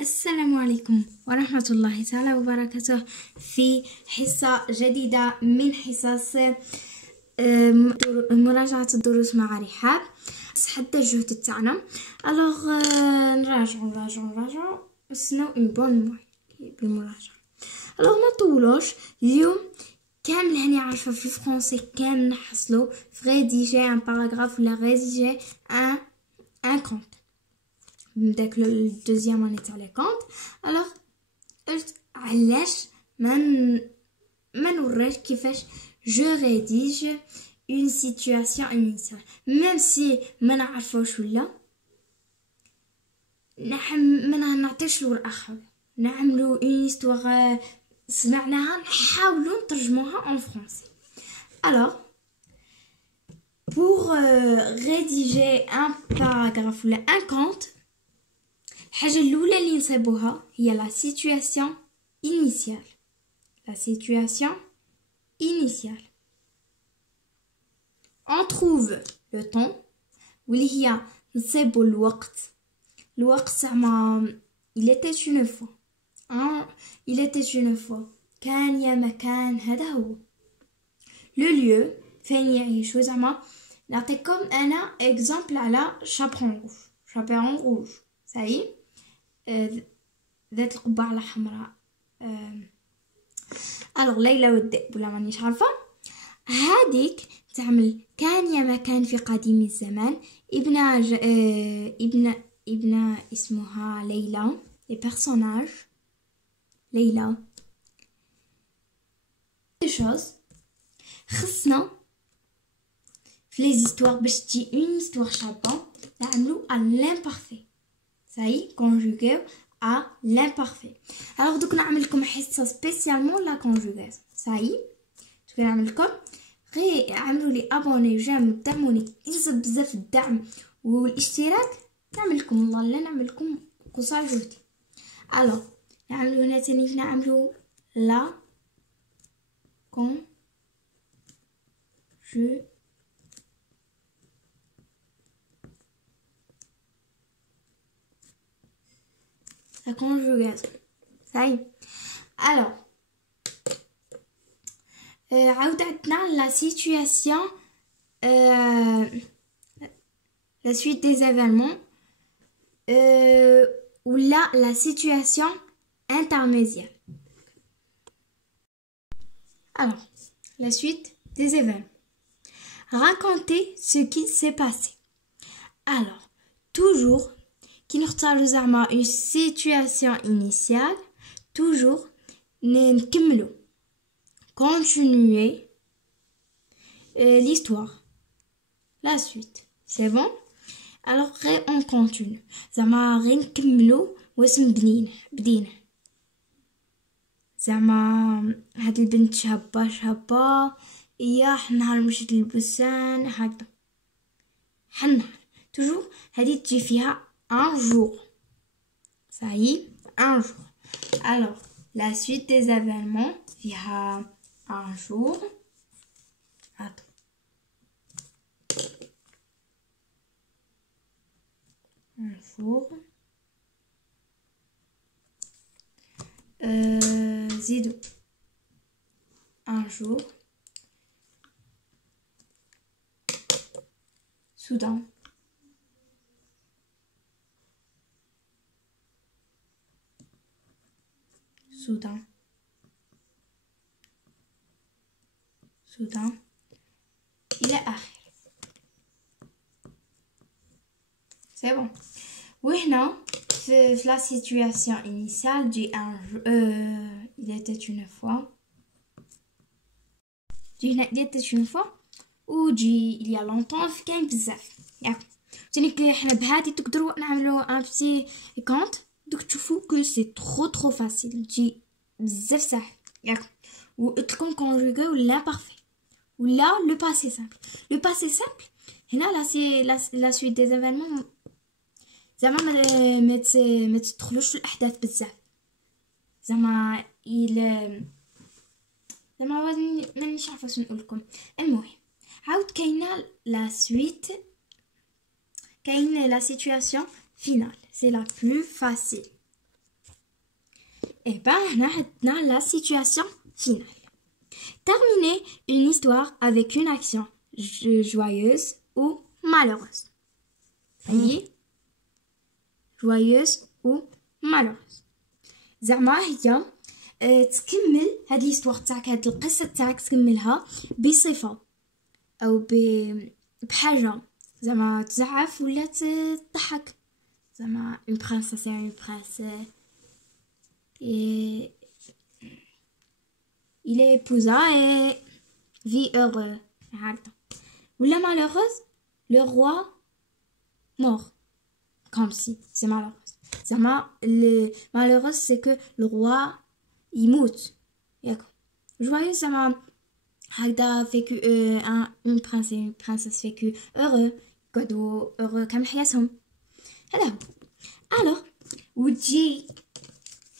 السلام عليكم ورحمة الله تعالى وبركاته في حصة جديدة من حصص مراجعة الدروس مع رحاب. حتى الجهد تاعنا نراجعوا سنو اون بون بالمراجعة. ما نطولوش اليوم كامل هاني عارفة في الفرنسي كامل نحصلو في ريديجي ان باراغراف ولا ريديجي ان كونت داك الدوزيام اني تاع لي كونت. قلت علاش ما نوريش كيفاش جو ريديج اون سيتوياسيون انيسيال ميم سي ما نعرفوش ولا ما نعطيش الورقه نعملو اون هيستوار سمعناها نحاولوا نترجموها ان فرونسي. pour rédiger un paragraphe ولا un compte الحاجة الأولى اللي نصيبوها هي la situation initiale. La situation initiale. On trouve le temps واللي هي نصيبو الوقت زعما il était une fois. Il était une fois. كان يا مكان هذا هو. Le lieu فين يعيشو زعما نعطيكم أنا exemple على chaperon rouge. صحيح ذات القبعة الحمراء. ليلى والذئب ولا مانيش عارفة. هاديك تعمل كان يا مكان في قديم الزمان. ابن اسمها ليلى. لي بيرسوناج ليلى chose خصنا في لي زيستوار باش تجي اون هيستوار شابه نعملو à l'imparfait. Ça y est, conjugué à l'imparfait. Alors, donc, on a fait spécialement la conjugaison. Ça y est, on a fait abonnés, j'aime, دعموني. إذا بزاف الدعم والاشتراك نعملكم والله لا نعملكم قصار جهدي. Alors, نعملو هنا تاني نعملو la la conjugaison. Ça y est. Alors, عاودتنا la situation, la suite des événements, ou la situation intermédiaire. Alors, la suite des événements. Raconter ce qui s'est passé. Alors, toujours qui نختاروا زعما une situation initiale toujours نكملوا continuer l'histoire la suite. C'est bon. Alors on continue زعما نكملوا واش بدينا زعما هاد البنت شابه يا حنهار مشيت للبستان هكذا حنهار toujours هادي تجي فيها un jour. Ça y est, un jour. Alors, la suite des événements, il y a un jour. Attends. Un jour. Zidou. Un jour. Soudain. soudain إلى آخر. C'est bon. وهنا في la situation initiale جي il était une fois. جي هنا il était une fois وجي il y a longtemps كاين بزاف ياك. تاني حنا بهادي تقدروا نعملوا ان بتي كونت دوك تشوفوا كو سي trop facile تجي بزاف ساهل ياك. وقلتلكم conjuguer l'imparfait ولا le passé simple هنا la suite des événements زعما ما تدخلوش في الاحداث بزاف زعما مانيش عارفه شنو نقول لكم. المهم عاود كاينه la suite كاين la situation finale c'est la plus facile. Et ben, on a la situation finale. Terminer une histoire avec une action joyeuse ou malheureuse. voyez joyeuse ou malheureuse. زعما هي تكمل هاد ليستوار تاعك، هاد القصة تاعك تكملها بصفة أو بحاجة زعما تزعف ولا تضحك. زعما une princesse et une prince et il est épousa et vit heureux. Ou la malheureuse, le roi mort. Comme si c'est malheureuse. Le malheureuse, c'est que le roi, il moute. Joyeux, ça m'a vécu une princesse et une princesse vécu heureux. Cadeau heureux comme حياتهم. Alors, وتجي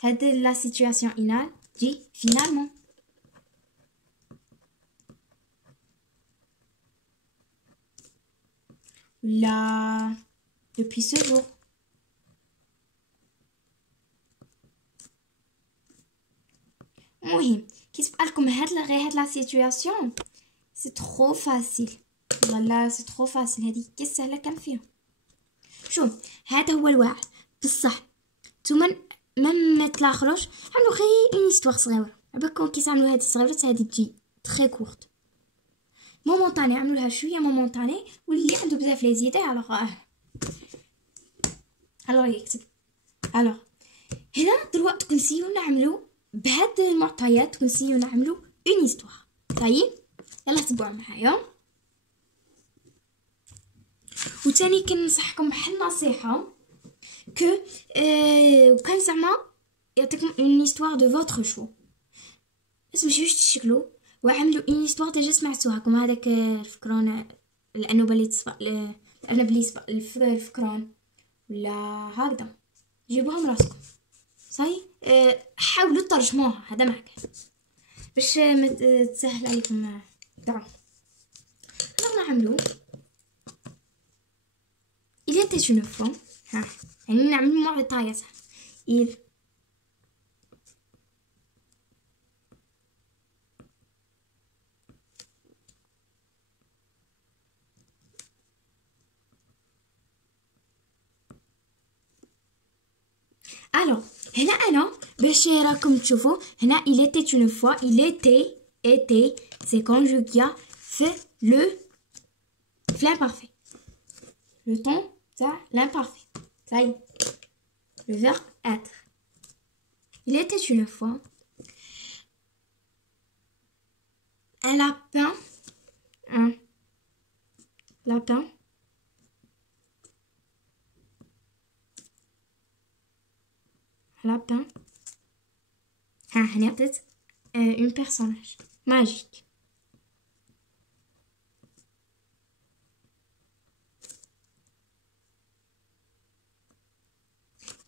هذه la situation finale, dit finalement. Là, depuis ce jour. المهم كي تبقالكم هاد لا سيتوياسيون سي ترو فاسيل والله سي ترو فاسيل. هادي كي سهله كان فيها. شوف هذا هو الواحد بصح نتوما ما تلاخروش عملوا غير اون هيستوار صغيره. عباكم كي تعملوا هاد الصغيرات هادي تجي تري كورت مومونطاني. عملوا لها شويه مومونطاني واللي عنده بزاف لي زيدي الوغ يكتب. الوغ هنا دروا تكونسيو نعملوا بهاد المعطيات تكونسيو نعملوا اون هيستوار. طيب يلا تبعوا معايا. وثاني كنصحكم بحال نصيحه كو وكان زعما يعطيكم اون هيستوار دو فوتر شو بس ماشي تشكلوا وعملوا اون هيستوار ديجا سمعتوها كما هذاك الفكران الانوبه اللي الفكران ولا هكذا جيبوها من راسكم. صاي حاولوا ترجموها هذا معك باش تسهل عليكم الدعوه. يلا نعملوا il était une fois يعني نعمل معطيات. alors هنا انا باش راكم تشوفوا هنا il était une fois. il était c'est conjugué fait l'imparfait, le temps ça l'imparfait. Ça y est, le verbe être. il était une fois un lapin un personnage magique.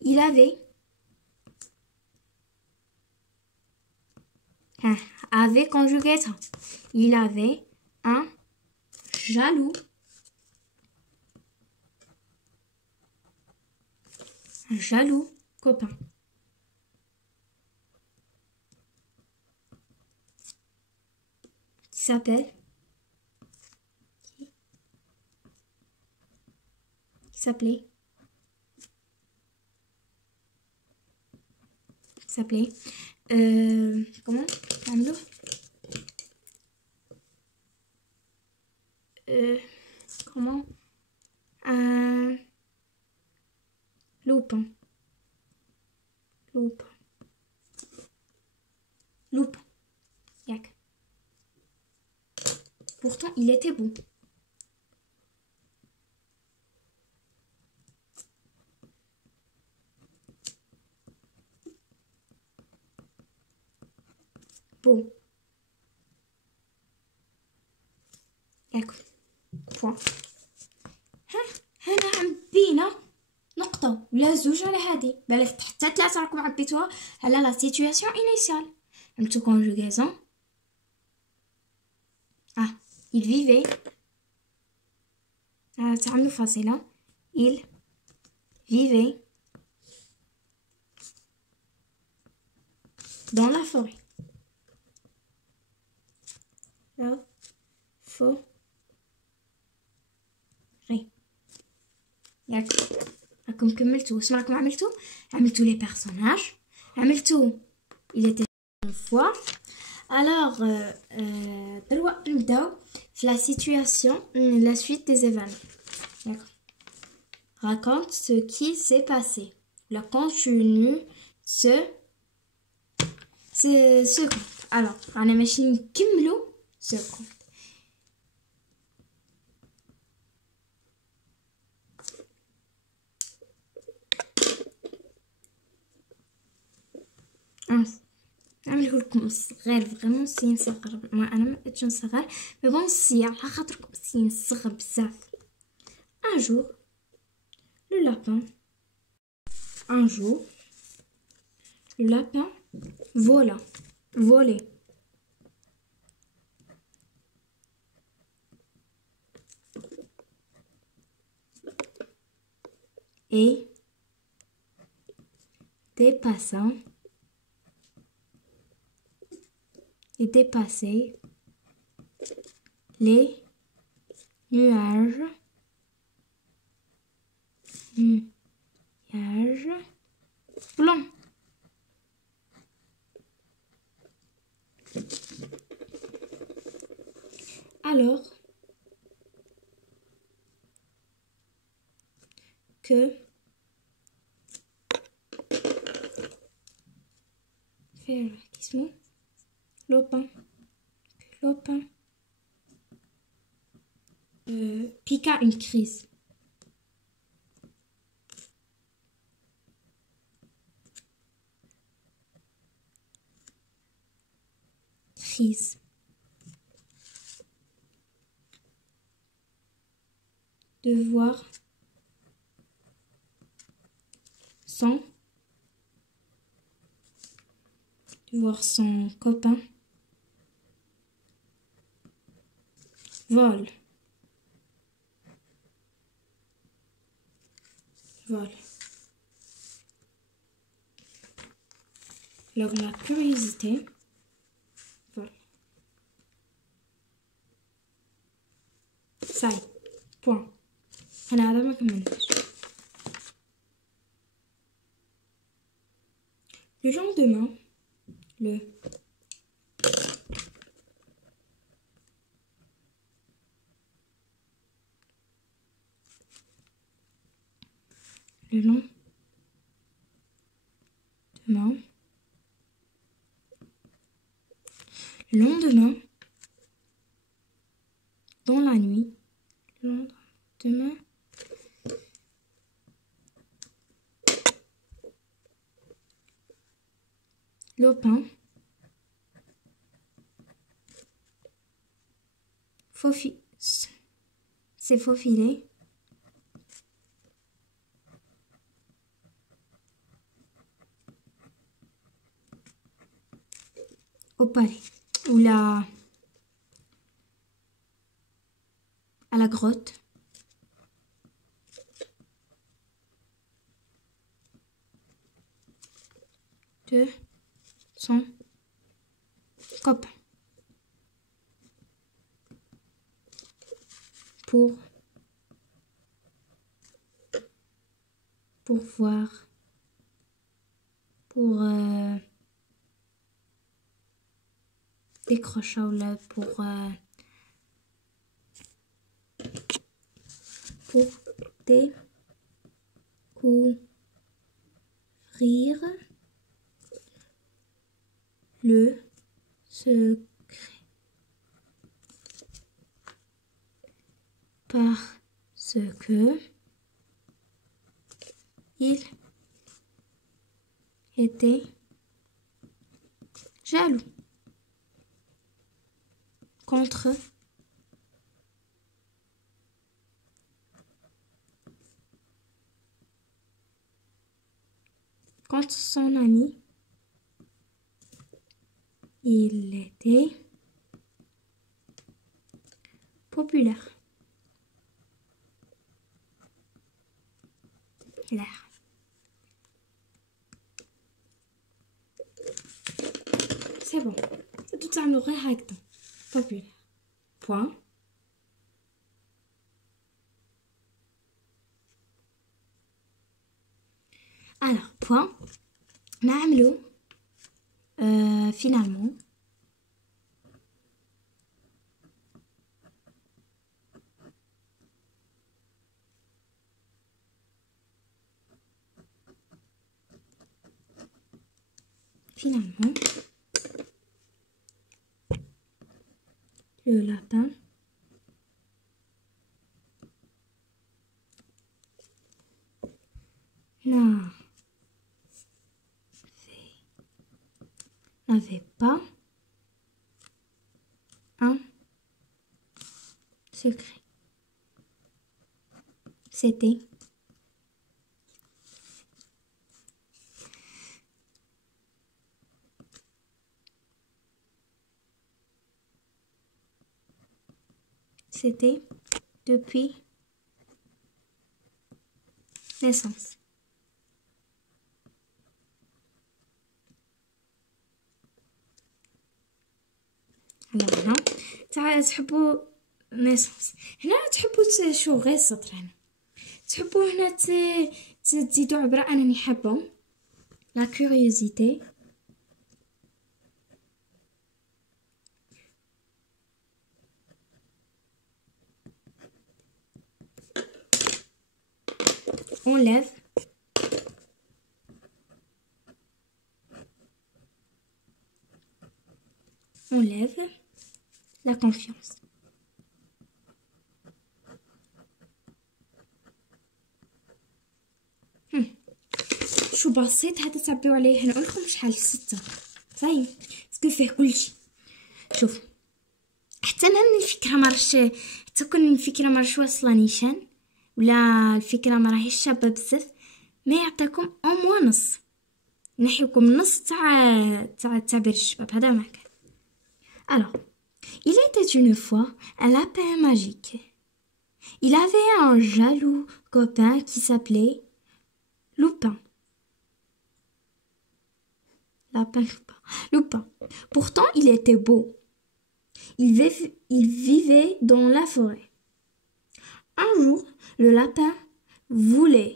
il avait conjugué ça. il avait un jaloux copain. Qui s'appelait comment نعملوه comment un lupin ياك. pourtant il était beau. ياك بوان. هنا عبينا نقطة ولا زوج على هادي بالك حتى 3 راكم عبيتوها على لا سيتوياسيون انيسيال. عملتو كونجوغيزون. il vivait تعملوا فاصلة. il vivait dans la forêt. La forêt. ياك راكم كملتوا واش راكم عملتوا les personnages عملتوا il était une fois. Alors دروك نبداو في la situation, la suite des événements. D'accord. Raconte ce qui s'est passé. Le contenu ce compte. Alors انا ماشي نكملوا ce compte. نعمله لكم صغير فريمون سي نصغر ما انا ما بقيتش نصغر مي بون سي على خاطركم سي نصغر بزاف. un jour le lapin volait et dépassait les nuages blancs. Alors que Lopin piqua une crise. De voir son copain vole. Alors la curiosité vole. Ça y est, point. أنا على ما كملتش. Le lendemain, le lendemain, dans la nuit, Lopin s'est faufilé au palais ou à la grotte de son copain pour voir décrocher ou là pour découvrir le secret parce que il était jaloux contre son ami. Il était populaire. L'air. c'est bon. Tout ça me réacte. Populaire. Point. Alors, point. نعملو finalement le lapin n'avait pas un secret. C'était depuis naissance. Alors هنا تحبوا naissance. هنا تحبوا شو غير السطر هنا تحبوا هنا تزيدوا عبارة أنني حابة la curiosité enlève la confiance. شو بسيط هذا تعبيو عليه هنا نقول لكم شحال 6 صاي سكو فيه كلشي. شوف حتى انا من الفكره مرش حتى كون الفكره مرش واصله نيشان ولا الفكره ما راهيش شابه بزاف ما يعطيكم او موا نص نحيكم نص تاع تعبير الشباب هذا ما كان. Alors, il était une fois un lapin magique. Il avait un jaloux copain qui s'appelait Lupin. Lupin. Pourtant, il était beau. Il vivait dans la forêt. Un jour, le lapin voulait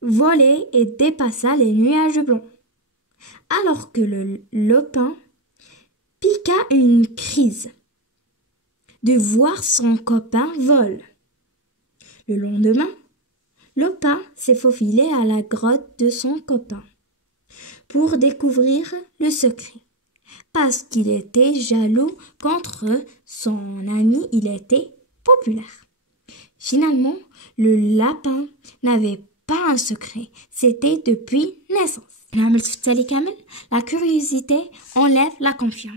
voler et dépassa les nuages blancs. Alors que le lupin piqua une crise de voir son copain voler. Le lendemain, Lupin s'est faufilé à la grotte de son copain pour découvrir le secret. Parce qu'il était jaloux contre son ami, il était populaire. Finalement, le lapin n'avait pas un secret, c'était depuis naissance. La curiosité enlève la confiance.